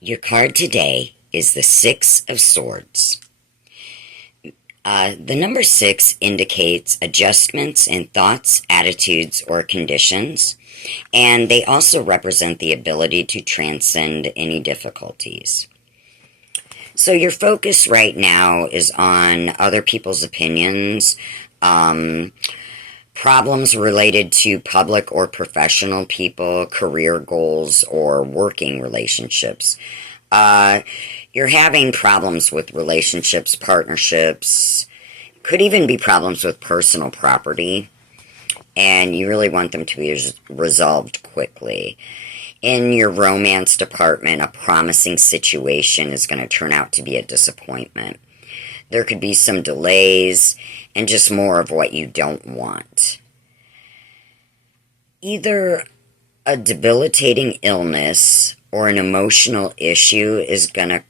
Your card today is the Six of Swords. The number 6 indicates adjustments in thoughts, attitudes, or conditions, and they also represent the ability to transcend any difficulties. So your focus right now is on other people's opinions, problems related to public or professional people, career goals, or working relationships. You're having problems with relationships, partnerships, could even be problems with personal property, and you really want them to be resolved quickly. In your romance department, a promising situation is going to turn out to be a disappointment. There could be some delays and just more of what you don't want. Either a debilitating illness or an emotional issue is going to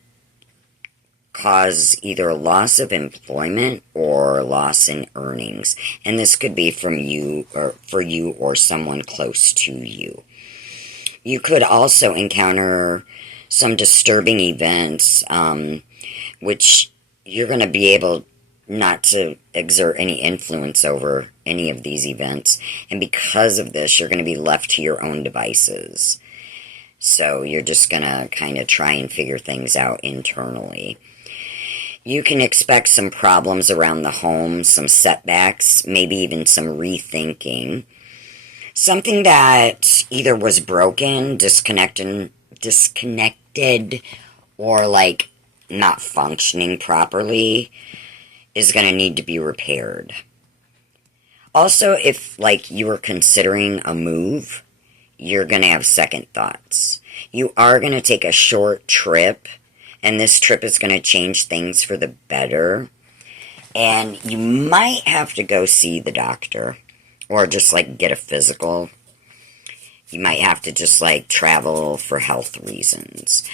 cause either a loss of employment or a loss in earnings. And this could be from you or for you or someone close to you. You could also encounter some disturbing events, which you're going to be able not to exert any influence over any of these events. And because of this, you're going to be left to your own devices. So you're just going to kind of try and figure things out internally. You can expect some problems around the home, some setbacks, maybe even some rethinking. Something that either was broken, disconnected, or like not functioning properly is going to need to be repaired. Also, if like you were considering a move, you're going to have second thoughts. You are going to take a short trip, and this trip is going to change things for the better. And you might have to go see the doctor, or just like get a physical. You might have to just like travel for health reasons.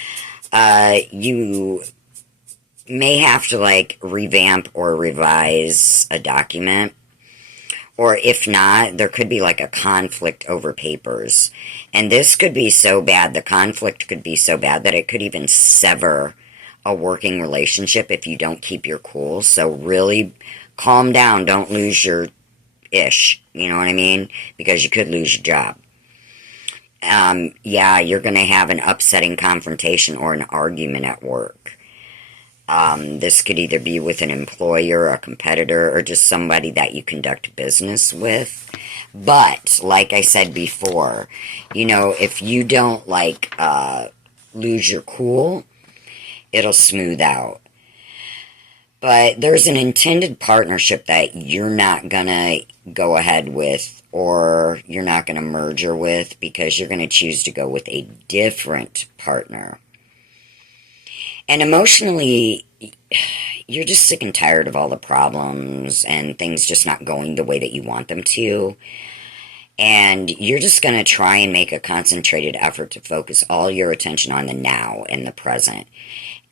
You may have to like revamp or revise a document. Or if not, there could be like a conflict over papers. And this could be so bad, the conflict could be so bad that it could even sever a working relationship if you don't keep your cool. So really calm down. Don't lose your ish. You know what I mean? Because you could lose your job. Yeah, you're going to have an upsetting confrontation or an argument at work. This could either be with an employer, a competitor, or just somebody that you conduct business with. But, like I said before, you know, if you don't, like, lose your cool, it'll smooth out. But there's an intended partnership that you're not going to go ahead with, or you're not going to merger with, because you're going to choose to go with a different partner. And emotionally, you're just sick and tired of all the problems and things just not going the way that you want them to. And you're just going to try and make a concentrated effort to focus all your attention on the now and the present.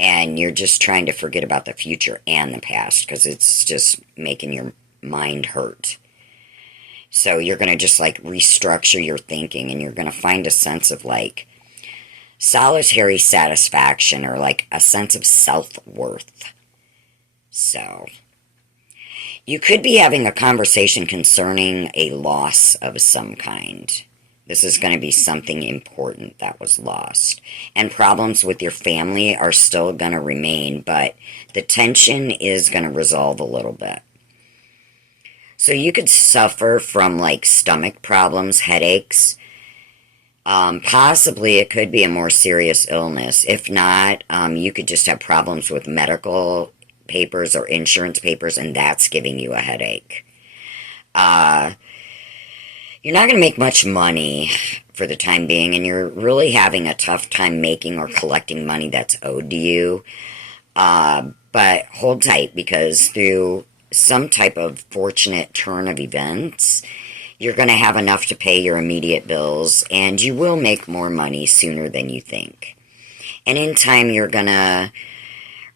And you're just trying to forget about the future and the past, because it's just making your mind hurt. So you're going to just like restructure your thinking, and you're going to find a sense of like solitary satisfaction, or like a sense of self-worth. So you could be having a conversation concerning a loss of some kind. This is going to be something important that was lost. And problems with your family are still going to remain, but the tension is going to resolve a little bit. So you could suffer from like stomach problems, headaches. Possibly it could be a more serious illness. If not, you could just have problems with medical papers or insurance papers, and that's giving you a headache. You're not going to make much money for the time being, and you're really having a tough time making or collecting money that's owed to you. But hold tight, because through some type of fortunate turn of events, you're going to have enough to pay your immediate bills, and you will make more money sooner than you think. And in time, you're going to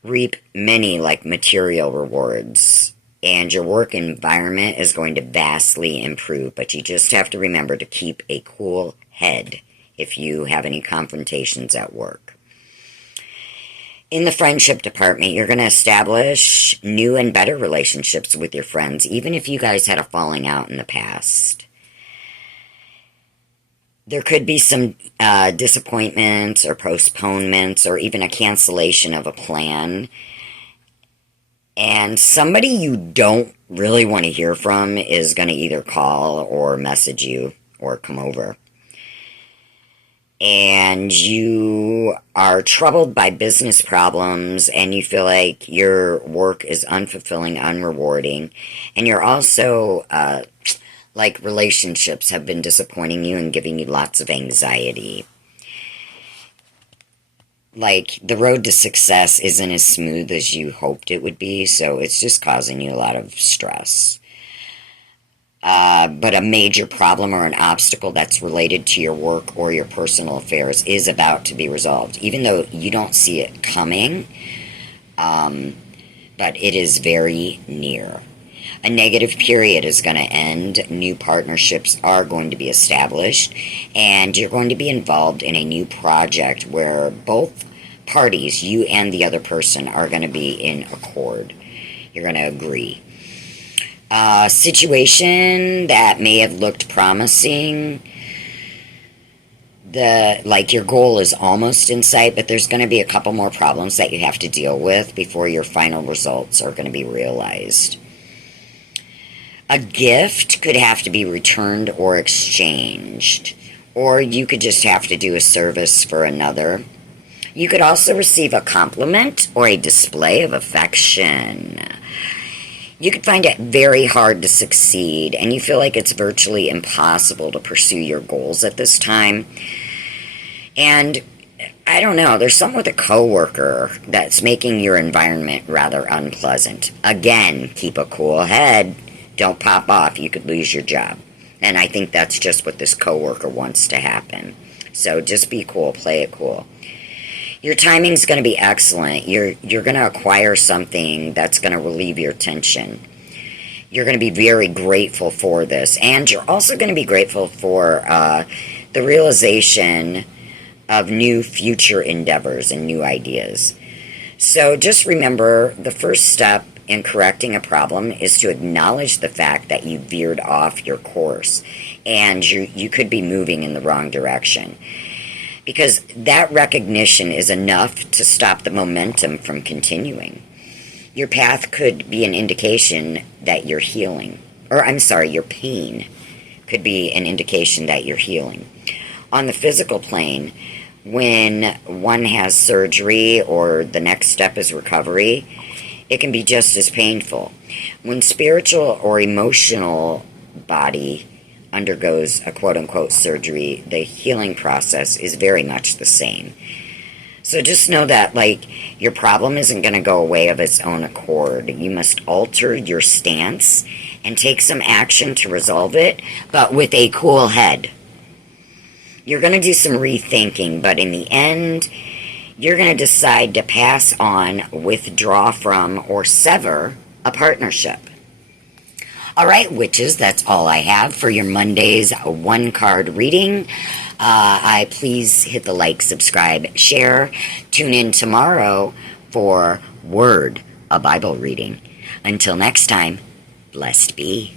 reap many, like, material rewards. and your work environment is going to vastly improve. But you just have to remember to keep a cool head if you have any confrontations at work. In the friendship department, you're going to establish new and better relationships with your friends, even if you guys had a falling out in the past. There could be some disappointments or postponements or even a cancellation of a plan. And somebody you don't really want to hear from is going to either call or message you or come over. And you are troubled by business problems and you feel like your work is unfulfilling, unrewarding. And you're also, like relationships have been disappointing you and giving you lots of anxiety. Like, the road to success isn't as smooth as you hoped it would be, so it's just causing you a lot of stress. But a major problem or an obstacle that's related to your work or your personal affairs is about to be resolved, even though you don't see it coming, but it is very near. A negative period is going to end, new partnerships are going to be established, and you're going to be involved in a new project where both parties, you and the other person, are going to be in accord. You're going to agree. A situation that may have looked promising, like your goal is almost in sight, but there's going to be a couple more problems that you have to deal with before your final results are going to be realized. A gift could have to be returned or exchanged, or you could just have to do a service for another. You could also receive a compliment or a display of affection. You could find it very hard to succeed, and you feel like it's virtually impossible to pursue your goals at this time. And I don't know, there's something with a coworker that's making your environment rather unpleasant. Again, keep a cool head. Don't pop off. You could lose your job. And I think that's just what this coworker wants to happen. So just be cool. Play it cool. Your timing's going to be excellent. You're going to acquire something that's going to relieve your tension. You're going to be very grateful for this. And you're also going to be grateful for the realization of new future endeavors and new ideas. So just remember, the first step in correcting a problem is to acknowledge the fact that you veered off your course and you could be moving in the wrong direction. Because that recognition is enough to stop the momentum from continuing. Your path could be an indication that you're healing. Or, I'm sorry, your pain could be an indication that you're healing. On the physical plane, when one has surgery or the next step is recovery, it can be just as painful. When spiritual or emotional body undergoes a quote-unquote surgery, the healing process is very much the same. So just know that, like, your problem isn't going to go away of its own accord. You must alter your stance and take some action to resolve it, but with a cool head. You're going to do some rethinking, but in the end, you're going to decide to pass on, withdraw from, or sever a partnership. All right, witches, that's all I have for your Monday's one-card reading. Please hit the like, subscribe, share. Tune in tomorrow for Word, a Bible reading. Until next time, blessed be.